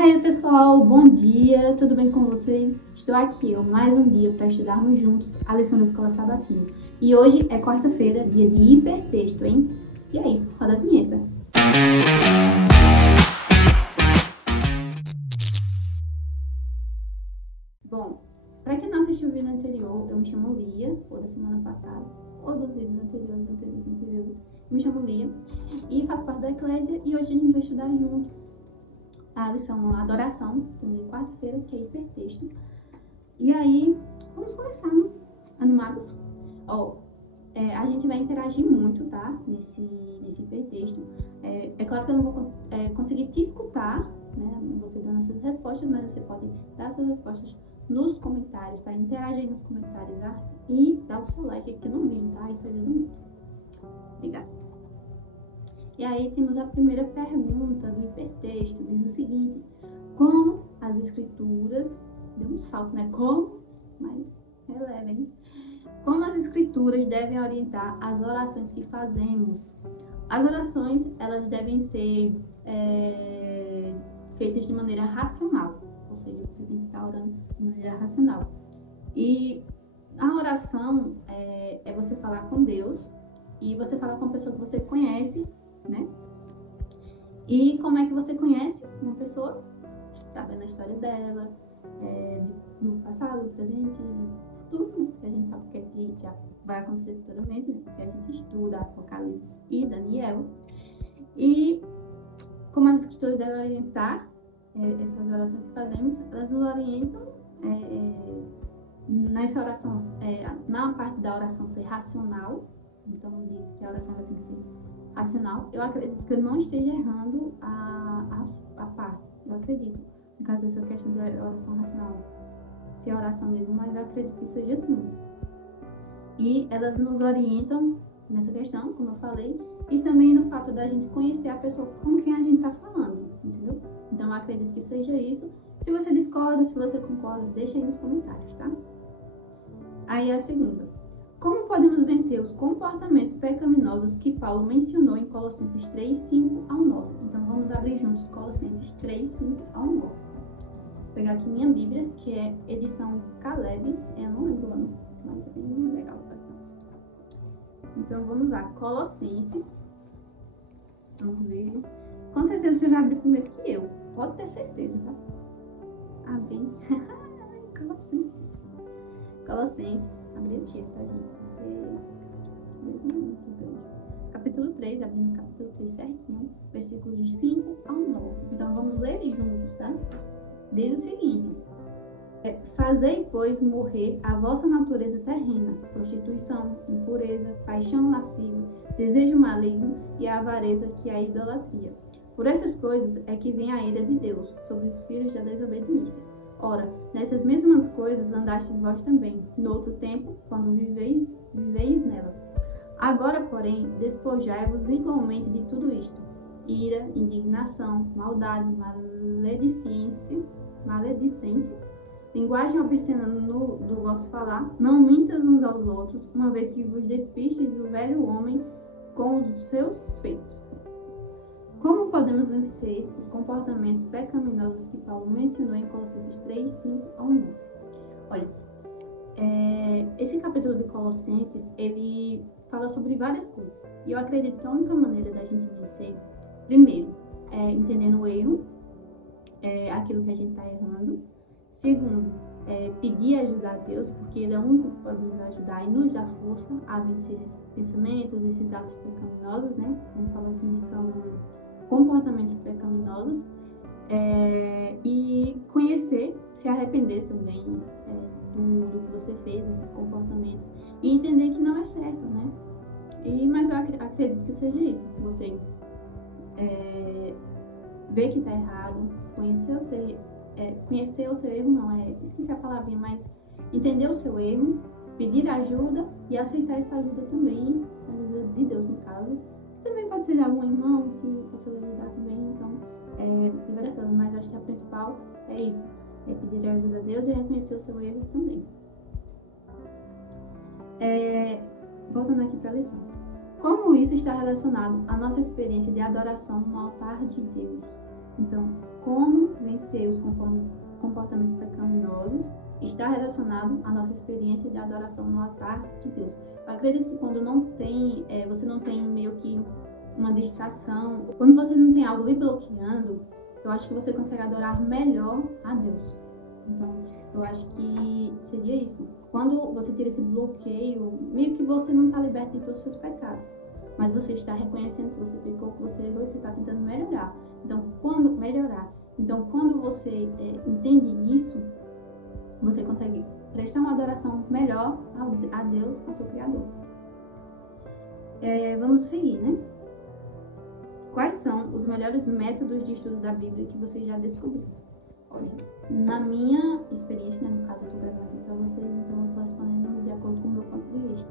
aí, pessoal, bom dia, tudo bem com vocês? Estou aqui mais um dia para estudarmos juntos a lição da Escola Sabatina. E hoje é quarta-feira, dia de hipertexto, hein? E é isso, roda a vinheta. Bom, para quem não assistiu o vídeo anterior, eu me chamo Lia, ou da semana passada, ou dos vídeos anteriores. Eu me chamo Lia e faço parte da Eclésia e hoje a gente vai estudar junto a lição Adoração, de quarta-feira, que é hipertexto. E aí, vamos começar, né? Animados? A gente vai interagir muito, tá? Nesse hipertexto. É claro que eu não vou conseguir te escutar, né? Você dando as suas respostas, mas você pode dar as suas respostas nos comentários, tá? Interage aí nos comentários, tá? E dá o seu like aqui no vídeo, tá? Isso ajuda muito. Obrigada. E aí temos a primeira pergunta do hipertexto, diz o seguinte: como as escrituras, deu um salto, né? Como? Mas relevem. Como as escrituras devem orientar as orações que fazemos? As orações, elas devem ser feitas de maneira racional, ou seja, você tem que estar orando de maneira racional. E a oração é você falar com Deus e você falar com uma pessoa que você conhece, né? E como é que você conhece uma pessoa? Sabendo a história dela, do passado, do presente, do futuro, né? Que a gente sabe que já vai acontecer futuramente, né? Porque a gente estuda Apocalipse e Daniel. E como as escrituras devem orientar essas orações que fazemos, elas nos orientam nessa oração, na parte da oração ser racional. Então, diz que a oração tem que ser racional. Eu acredito que eu não esteja errando a parte. Eu acredito, no caso dessa questão da oração racional, se é oração mesmo, mas eu acredito que seja assim. E elas nos orientam nessa questão, como eu falei, e também no fato da gente conhecer a pessoa com quem a gente está falando, entendeu? Então, eu acredito que seja isso. Se você discorda, se você concorda, deixa aí nos comentários, tá? Aí a segunda: como podemos vencer os comportamentos pecaminosos que Paulo mencionou em Colossenses 3, 5 ao 9? Então, vamos abrir juntos Colossenses 3, 5 ao 9. Vou pegar aqui minha Bíblia, que é edição Caleb. Eu não lembro o ano, mas é bem legal. Então, vamos lá. Colossenses. Vamos ver. Com certeza você vai abrir primeiro que eu. Pode ter certeza, tá? Abri. Colossenses. Abri aqui, tá, gente? Capítulo 3, abrindo capítulo 3 certinho, versículos de 5 ao 9. Então, vamos ler juntos, tá? Diz o seguinte: fazei, pois, morrer a vossa natureza terrena, prostituição, impureza, paixão lasciva, desejo maligno e a avareza, que é a idolatria. Por essas coisas é que vem a ira de Deus sobre os filhos da desobediência. Ora, nessas mesmas coisas andastes vós também, no outro tempo, quando viveis nela. Agora, porém, despojai-vos igualmente de tudo isto: ira, indignação, maldade, maledicência, linguagem obscena do vosso falar. Não mintas uns aos outros, uma vez que vos despistes do velho homem com os seus feitos. Como podemos vencer os comportamentos pecaminosos que Paulo mencionou em Colossenses 3, 5 ao 9? Olha, esse capítulo de Colossenses, ele fala sobre várias coisas. E eu acredito que a única maneira da gente vencer, primeiro, é entendendo o erro, aquilo que a gente está errando. Segundo, pedir ajuda a Deus, porque Ele é o único que pode nos ajudar e nos dar força a vencer esses pensamentos, esses atos pecaminosos, né? Como fala aqui, são comportamentos pecaminosos. E conhecer, se arrepender também do que você fez, esses comportamentos, e entender que não é certo, né? Mas eu acredito que seja isso, você ver que tá errado, conhecer o seu erro, esqueci a palavrinha, mas entender o seu erro, pedir ajuda e aceitar essa ajuda também, a ajuda de Deus no caso. Também pode ser de algum irmão que possa ajudar também, então tem várias coisas, mas acho que a principal é isso, pedir ajuda a Deus e reconhecer o seu erro também. Voltando aqui para a lição. Como isso está relacionado à nossa experiência de adoração no altar de Deus? Então, como vencer vencer os comportamentos pecaminosos está relacionado à nossa experiência de adoração no altar de Deus. Eu acredito que quando você não tem meio que uma distração, quando você não tem algo lhe bloqueando, eu acho que você consegue adorar melhor a Deus. Então, eu acho que seria isso. Quando você tira esse bloqueio, meio que você não está liberto de todos os seus pecados, mas você está reconhecendo que você pecou, que você errou e você está tentando melhorar. Então, quando você entende isso, você consegue prestar uma adoração melhor a Deus, ao seu Criador. Vamos seguir, né? Quais são os melhores métodos de estudo da Bíblia que você já descobriu? Olha, na minha experiência, né, no caso eu estou gravando aqui para vocês, então eu estou respondendo de acordo com o meu ponto de vista.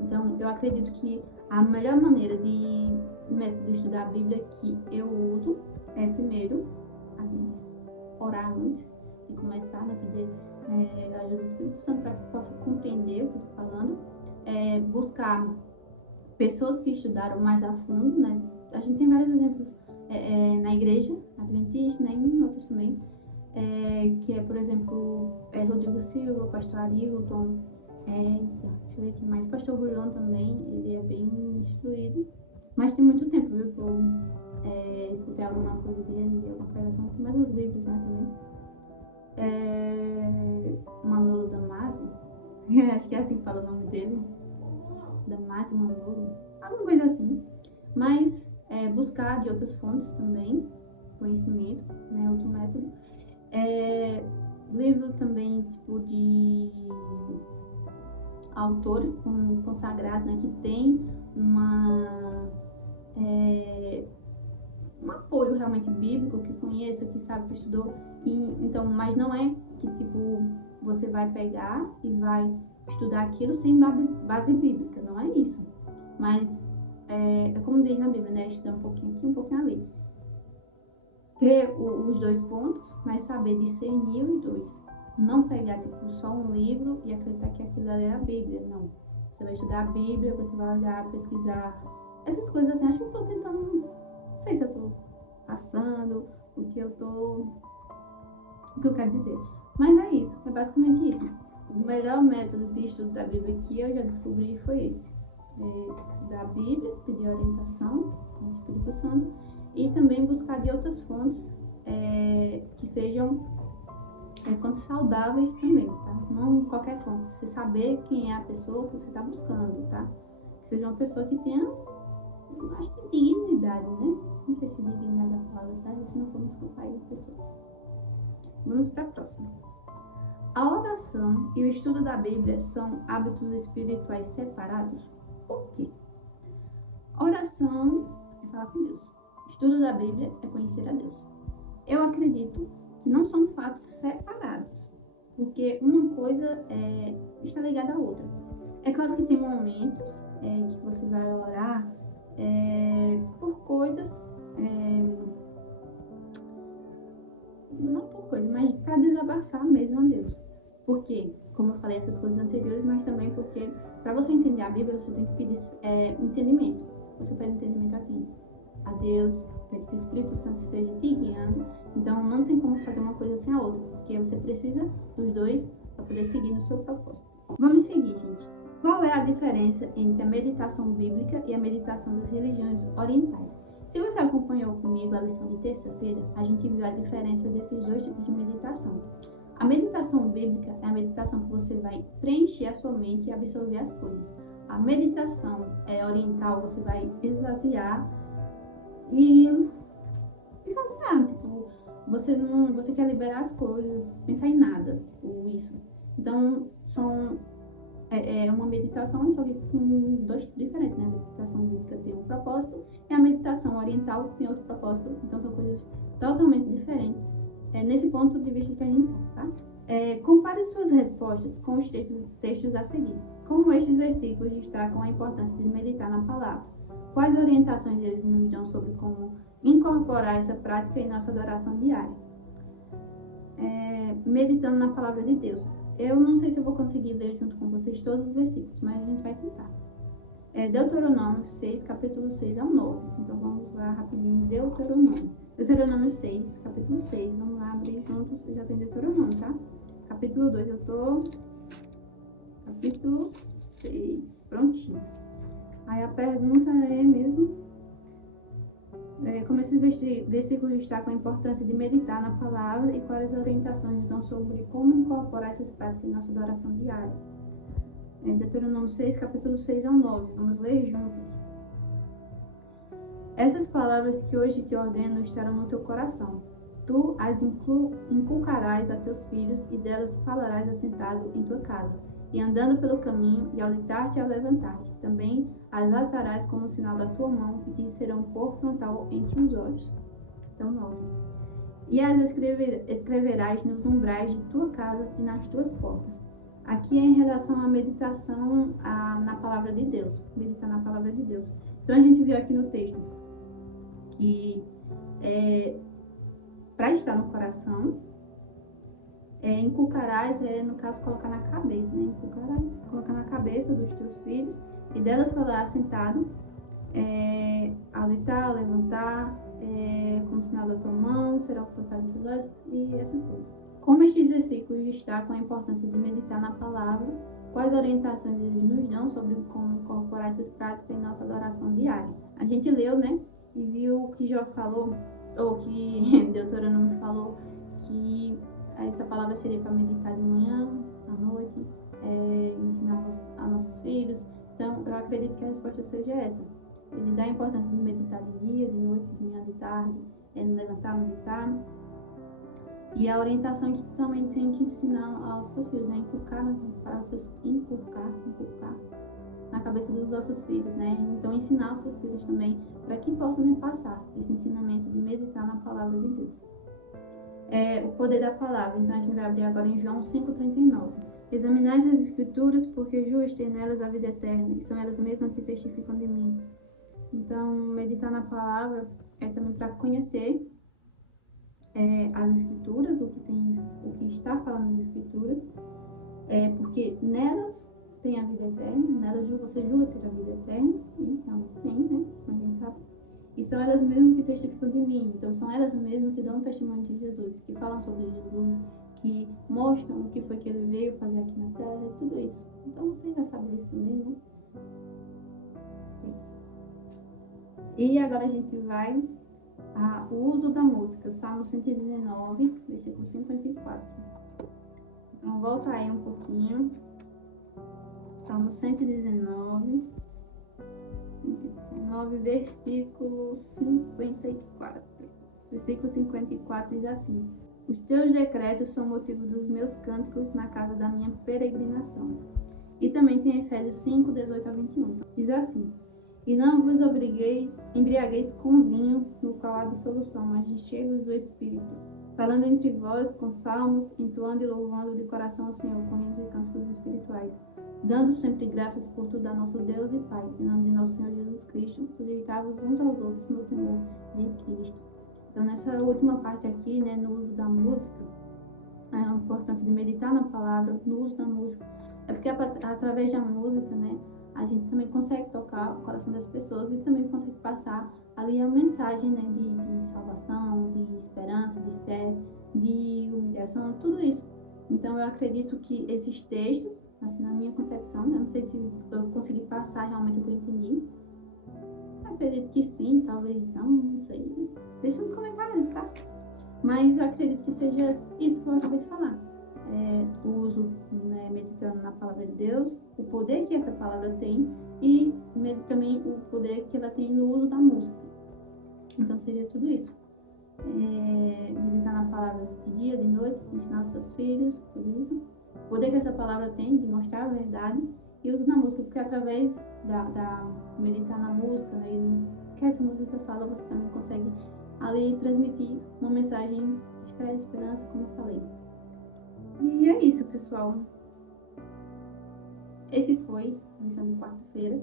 Então, eu acredito que a melhor maneira de método de estudar a Bíblia que eu uso é, primeiro, orar antes de começar, né, pedir a ajuda do Espírito Santo para que possa compreender o que eu estou falando, buscar pessoas que estudaram mais a fundo, né? A gente tem vários exemplos na igreja adventista, né, e em outros também, que é, por exemplo, Rodrigo Silva, Pastor Arilton, deixa eu ver aqui mais, Pastor Bruno também, ele é bem instruído, mas tem muito tempo, viu, que eu escutei alguma coisa dele, alguma pregação, tem mais os livros, né, também. Manolo Damasio, acho que é assim que fala o nome dele, Damasio Manolo, alguma coisa assim, mas buscar de outras fontes também, conhecimento, né, outro método. Livro também, tipo, de autores consagrados, né, que tem um apoio realmente bíblico, que conheça, que sabe, que estudou, então, mas não é que, tipo, você vai pegar e vai estudar aquilo sem base bíblica, não é isso, mas é como diz na Bíblia, né, estudar um pouquinho aqui, um pouquinho ali, ter os dois pontos, mas saber discernir os dois. Não pegar tipo, só um livro e acreditar que aquilo ali é a Bíblia, não. Você vai estudar a Bíblia, você vai olhar, pesquisar, essas coisas assim. Acho que eu tô tentando, não sei se eu tô passando o que eu quero dizer. Mas é isso, é basicamente isso. O melhor método de estudo da Bíblia que eu já descobri foi esse. Estudar a Bíblia, pedir orientação do Espírito Santo e também buscar de outras fontes que sejam fontes saudáveis também, tá? Não qualquer fonte. Você saber quem é a pessoa que você está buscando, tá? Que seja uma pessoa que tenha, acho que dignidade, né? Não sei se dignidade é a palavra, sabe? Se não for, me desculpa aí, pessoas. Vamos para a próxima. A oração e o estudo da Bíblia são hábitos espirituais separados? Por quê? Oração é falar com Deus. Estudo da Bíblia é conhecer a Deus. Eu acredito que não são fatos separados, porque uma coisa está ligada à outra. É claro que tem momentos que você vai orar por coisas, não por coisas, mas para desabafar mesmo a Deus. Porque, como eu falei, essas coisas anteriores, mas também porque para você entender a Bíblia, você tem que pedir entendimento. Você pede entendimento a quem? A Deus, pede que o Espírito Santo esteja te guiando. Então, não tem como fazer uma coisa sem a outra, porque você precisa dos dois para poder seguir no seu propósito. Vamos seguir, gente. Qual é a diferença entre a meditação bíblica e a meditação das religiões orientais? Se você acompanhou comigo a lição de terça-feira, a gente viu a diferença desses dois tipos de meditação. A meditação bíblica é a meditação que você vai preencher a sua mente e absorver as coisas. A meditação oriental, você vai esvaziar e esvaziar, tipo, você quer liberar as coisas, pensar em nada, tipo isso. Então, é uma meditação, só que com dois tipos diferentes, né? A meditação bíblica tem um propósito e a meditação oriental tem outro propósito, então são coisas totalmente diferentes. Nesse ponto de vista que a gente tá? Compare suas respostas com os textos a seguir. Como estes versículos destacam a importância de meditar na palavra? Quais orientações eles nos dão sobre como incorporar essa prática em nossa adoração diária? Meditando na palavra de Deus. Eu não sei se eu vou conseguir ler junto com vocês todos os versículos, mas a gente vai tentar. Deuteronômio 6, capítulo 6 ao 9. Então vamos lá rapidinho, Deuteronômio. Deuteronômio 6, capítulo 6. Vamos lá abrir juntos. Eu já estou em Deuteronômio, tá? Capítulo 2, eu tô. Capítulo 6. Prontinho. Aí a pergunta é mesmo. Como esses versículos destacam a importância de meditar na palavra e quais orientações dão sobre como incorporar essas práticas em nossa adoração diária. Deuteronômio 6, capítulo 6 ao 9. Vamos ler juntos. Essas palavras que hoje te ordeno estarão no teu coração. Tu as inculcarás a teus filhos e delas falarás assentado em tua casa, e andando pelo caminho, e ao deitar-te e ao levantar-te. Também as atarás como sinal da tua mão, e te serão por frontal entre os olhos. Então, 9. E as escreverás nos umbrais de tua casa e nas tuas portas. Aqui é em relação à meditação na palavra de Deus. Meditar na palavra de Deus. Então, a gente viu aqui no texto que para estar no coração, inculcarás, no caso, colocar na cabeça, né? Inculcarás, colocar na cabeça dos teus filhos e delas falar sentado, ao deitar, ao levantar, como sinal da tua mão, será o frontal dos teus olhos e essas coisas. Como estes versículos destacam a importância de meditar na palavra, quais orientações eles nos dão sobre como incorporar essas práticas em nossa adoração diária? A gente leu, né? E viu que Jó falou, ou que Deuteronômio falou, que essa palavra seria para meditar de manhã, à noite, ensinar a nossos filhos. Então, eu acredito que a resposta seja essa. Ele dá a importância de meditar de dia, de noite, de manhã, de tarde, no levantar, no deitar. E a orientação que também tem que ensinar aos seus filhos, né? Inculcar na cabeça dos nossos filhos, né? Então, ensinar aos seus filhos também, para que possam, né, passar esse ensinamento de meditar na palavra de Deus. O poder da palavra. Então, a gente vai abrir agora em João 5,39. Examinais as escrituras, porque justo tem nelas a vida eterna, e são elas mesmas que testificam de mim. Então, meditar na palavra é também para conhecer as escrituras, o que está falando nas escrituras, porque nelas tem a vida eterna, nelas você julga ter a vida eterna, e realmente tem, né? Como a gente sabe. E são elas mesmas que testificam de mim. Então, são elas mesmas que dão testemunho de Jesus, que falam sobre Jesus, que mostram o que foi que ele veio fazer aqui na Terra, tudo isso. Então, você já sabe disso também, né? Isso. E agora a gente vai ao uso da música. Salmo 119, versículo 54. Então, volta aí um pouquinho. Salmo 119, versículo 54. Versículo 54 diz assim: Os teus decretos são motivo dos meus cânticos na casa da minha peregrinação. E também tem Efésios 5, 18 a 21. Diz assim: E não vos embriagueis com vinho, no qual há dissolução, mas enchei-vos do Espírito, falando entre vós com salmos, entoando e louvando de coração ao Senhor com hinos e cânticos espirituais, dando sempre graças por tudo a nosso Deus e Pai, em nome de nosso Senhor Jesus Cristo, sujeitávos uns aos outros no temor de Cristo. Então, nessa última parte aqui, né, no uso da música, a importância de meditar na palavra, no uso da música, é porque através da música, né, a gente também consegue tocar o coração das pessoas e também consegue passar ali a mensagem, né, de salvação, de esperança, de fé, de humilhação, tudo isso. Então, eu acredito que esses textos, assim, na minha concepção, eu não sei se eu consegui passar realmente o que eu entendi. Eu acredito que sim, talvez não sei. Deixa nos comentários, tá? Mas eu acredito que seja isso que eu acabei de falar. O uso, né, meditando na palavra de Deus, o poder que essa palavra tem e também o poder que ela tem no uso da música. Então seria tudo isso. Meditar na palavra de dia, de noite, ensinar aos seus filhos, tudo isso. O poder que essa palavra tem de mostrar a verdade e uso da música, porque através da meditar na música, né, e no que essa música fala, você também consegue ali transmitir uma mensagem de fé e esperança, como eu falei. E é isso, pessoal. Esse foi a lição de quarta-feira.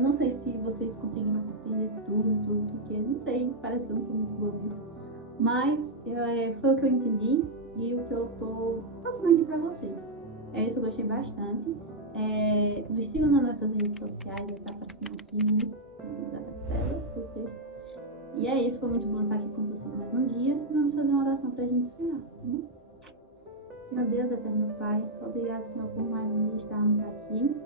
Não sei se vocês conseguiram entender tudo, porque não sei, parece que eu não sou muito boa nisso. Mas foi o que eu entendi e o que eu tô passando aqui pra vocês. Isso eu gostei bastante. Nos sigam nas nossas redes sociais, vai estar aparecendo aqui na tela, E é isso, foi muito bom estar aqui com você mais um dia. Vamos fazer uma oração para a gente encerrar, tá bom? Senhor Deus, eterno Pai, obrigado, Senhor, por mais um dia estarmos aqui,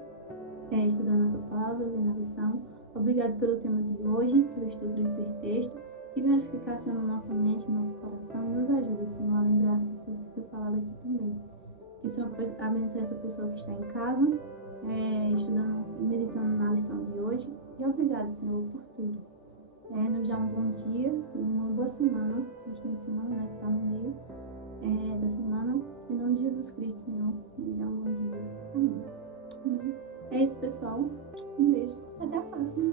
estudando a Tua Palavra, lendo a lição. Obrigado pelo tema de hoje, pelo estudo do hipertexto, que venha ficar, Senhor, na nossa mente, no nosso coração. Nos ajuda, Senhor, a lembrar de tudo que foi falado aqui também. Que o Senhor abençoe essa pessoa que está em casa, estudando e meditando na lição de hoje. E obrigado, Senhor, por tudo. Nos dá um bom dia e uma boa semana. Esta semana, né, que está no meio da semana. Em nome de Jesus Cristo, Senhor, nos dá um bom dia. Amém. É isso, pessoal. Um beijo. Até a próxima.